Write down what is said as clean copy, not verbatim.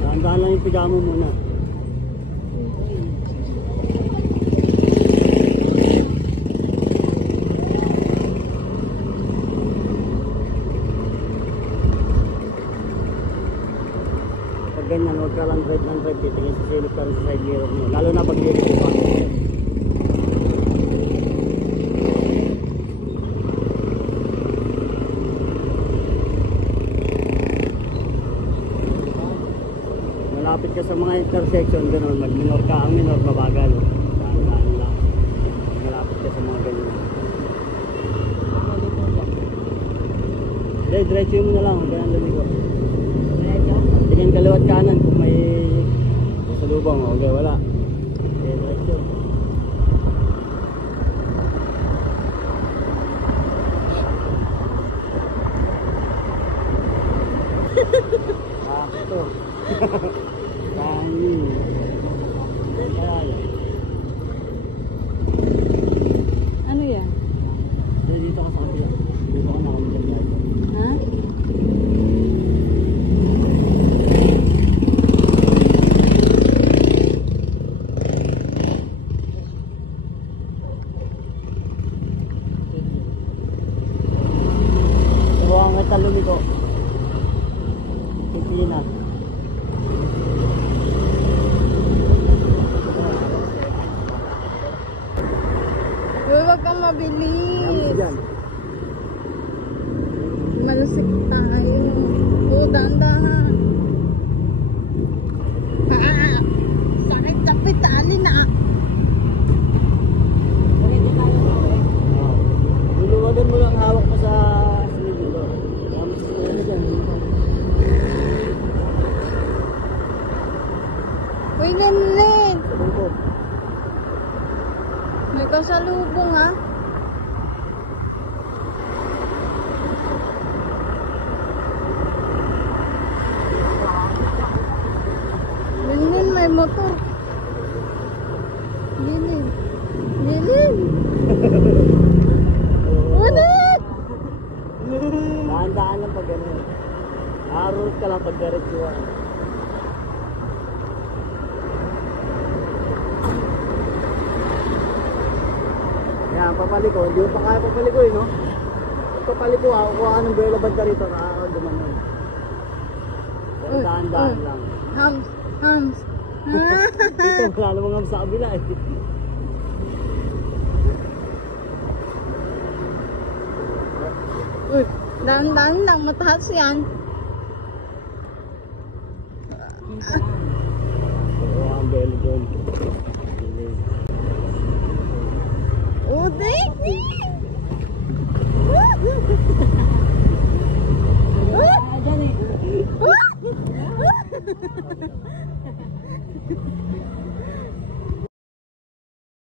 Dahan-dahan lang yung piga mo muna. Pag ganyan, huwag ka lang drive ng drive. Titingin sa silip ka rin sa side mirror mo. Lalo na pag lilit ka. Malapit ka sa mga intersection, gano'n, mag-minor ka. Ang minor, mabagal. Dahan-dahan lang. Malapit ka sa mga ganyan. Hindi, diretso mo na lang. Ganyan lumigo. Tingin kaliwat kanan kung may salubong. Okay, wala. Okay, diretso. Ito. Kanin. Ano yan? Dito ka sa kapila. Dito ka nakamagagay. Ha? So, ang talo nito. Pilipinas. Huwag kang mabilis. Yan. Malusik tayo. Oo, dahan-dahan. Sakit sa pitali na. Luluwagan mo lang hawak mo sa sinigilo. Ano dyan? Uy, Lenlen. Sabon ko. May kasalubong ha. Lenlen, may motor. Lenlen. Lenlen. Unit! Dahan-dahan lang pag gano'n. Nakaroon ka lang pag diretsuhan. Yan, papaliko. Hindi mo pa kaya papaliko eh, no? Pag papaliko ha, kukuha ka ng buwela banda rito, nakakaguman nun. Pero dahan-dahan lang. Hams. Hams. Dito, wala namang hams sa kabila eh. Uy, dahan-dahan lang. Mataas yan. Kukuha ang buwela doon.